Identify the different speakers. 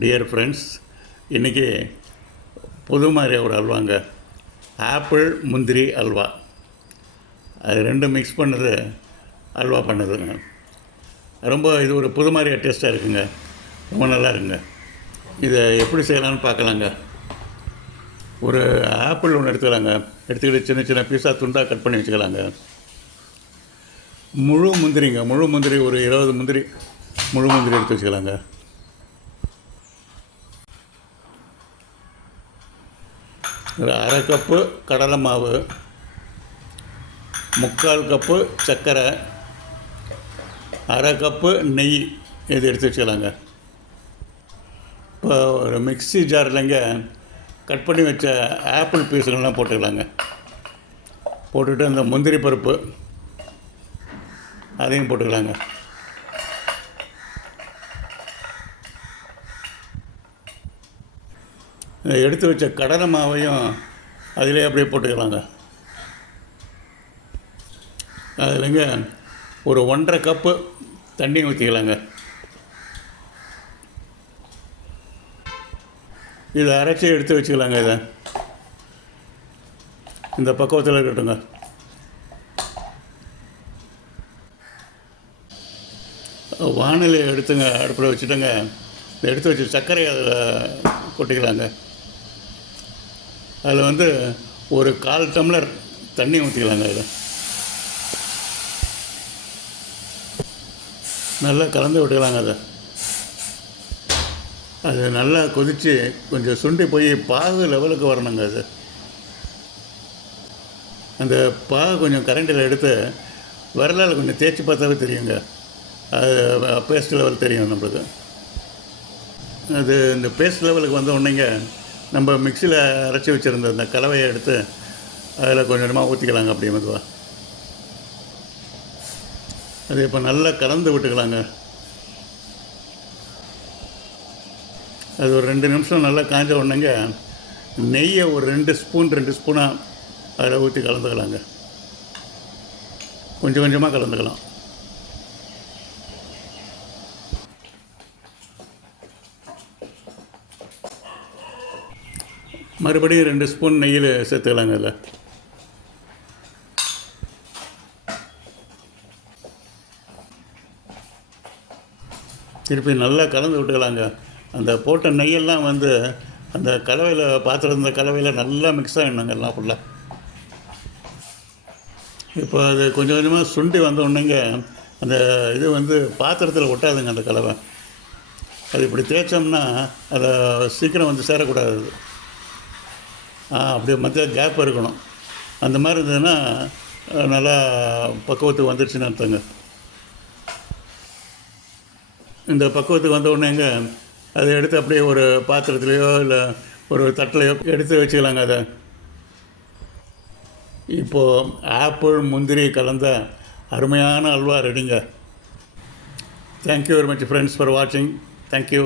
Speaker 1: Dear friends இன்றைக்கி புது மாதிரி ஒரு அல்வாங்க. ஆப்பிள் முந்திரி அல்வா. அது ரெண்டும் மிக்ஸ் பண்ணது அல்வா பண்ணதுங்க. ரொம்ப இது ஒரு புது மாதிரியாக டேஸ்ட்டாக இருக்குங்க. ரொம்ப நல்லா இருக்குங்க. இதை எப்படி செய்யலாம்னு பார்க்கலாங்க. ஒரு ஆப்பிள் ஒன்று எடுத்துக்கலாங்க. எடுத்துக்கிட்டு சின்ன சின்ன பீஸாக துண்டாக கட் பண்ணி வச்சுக்கலாங்க. முழு முந்திரிங்க. முழு முந்திரி ஒரு இருபது முந்திரி முழு முந்திரி எடுத்து வச்சுக்கலாங்க. ஒரு அரை கப்பு கடலை மாவு முக்கால் கப்பு சர்க்கரை அரை கப்பு நெய் இது எடுத்து வச்சுக்கலாங்க. இப்போ ஒரு மிக்ஸி ஜார்லங்க கட் பண்ணி வச்ச ஆப்பிள் பீஸுகள்லாம் போட்டுக்கலாங்க. போட்டுட்டு அந்த முந்திரி பருப்பு அதையும் போட்டுக்கலாங்க. எடுத்து வச்ச கடலை மாவையும் அதிலே அப்படியே போட்டுக்கலாங்க. அதுலங்க ஒரு ஒன்றரை கப்பு தண்ணி ஊற்றிக்கலாங்க இதை அரைச்சி எடுத்து வச்சுக்கலாங்க இதை. இந்த பக்குவத்தில் இருக்கட்டுங்க. வானிலையை எடுத்துங்க அடுப்பில் வச்சுட்டுங்க. எடுத்து வச்சு சர்க்கரை அதில் கொட்டிக்கலாங்க. அதில் வந்து ஒரு கால் டம்ளர் தண்ணி ஊற்றிக்கலாங்க அதில் நல்லா கலந்து விட்டுக்கலாங்க அதை. அது நல்லா கொதித்து கொஞ்சம் சுண்டி போய் பாகு லெவலுக்கு வரணுங்க அது. அந்த பாகு கொஞ்சம் கரண்டில் எடுத்து வரலால் கொஞ்சம் தேய்ச்சி பார்த்தாவே தெரியுங்க. அது பேஸ்ட் லெவல் தெரியும் நம்மளுக்கு. அது இந்த பேஸ்ட் லெவலுக்கு வந்த உடனேங்க நம்ம மிக்சியில் அரைச்சி வச்சுருந்த அந்த கலவையை எடுத்து அதில் கொஞ்சம் கொஞ்சமாக ஊற்றிக்கலாங்க அப்படியே மெதுவாக அது இப்போ நல்லா கலந்து விட்டுக்கலாங்க. அது ஒரு ரெண்டு நிமிஷம் நல்லா காஞ்ச உடனேங்க நெய்யை ஒரு ரெண்டு ஸ்பூன் ரெண்டு ஸ்பூனாக அதில் ஊற்றி கலந்துக்கலாங்க. கொஞ்சம் கொஞ்சமாக கலந்துக்கலாம். மறுபடியும் ரெண்டு ஸ்பூன் நெய்யில் சேர்த்துக்கலாங்க அதில் திருப்பி நல்லா கலந்து விட்டுக்கலாங்க. அந்த போட்ட நெய்யெல்லாம் வந்து அந்த கலவையில் பாத்திரம் இருந்த கலவையில் நல்லா மிக்ஸ் ஆகிடணுங்க எல்லாம் ஃபுல்லாக இப்போ அது கொஞ்சம் கொஞ்சமாக சுண்டி வந்த உடனேங்க அந்த இது வந்து பாத்திரத்தில் ஒட்டாதுங்க அந்த கலவை. அது இப்படி தேய்ச்சோம்னா அதை சீக்கிரம் வந்து சேரக்கூடாது. அப்படியே மத்திய கேப் இருக்கணும். அந்த மாதிரி இருந்ததுன்னா நல்லா பக்குவத்துக்கு வந்துருச்சுன்னு அர்த்தங்க. இந்த பக்குவத்துக்கு வந்த உடனேங்க அதை எடுத்து அப்படியே ஒரு பாத்திரத்துலேயோ இல்லை ஒரு தட்டிலையோ எடுத்து வச்சுக்கலாங்க அதை. இப்போது ஆப்பிள் முந்திரி கலந்த அருமையான அல்வா ரெடிங்க thank you very much friends for வாட்சிங் தேங்க்யூ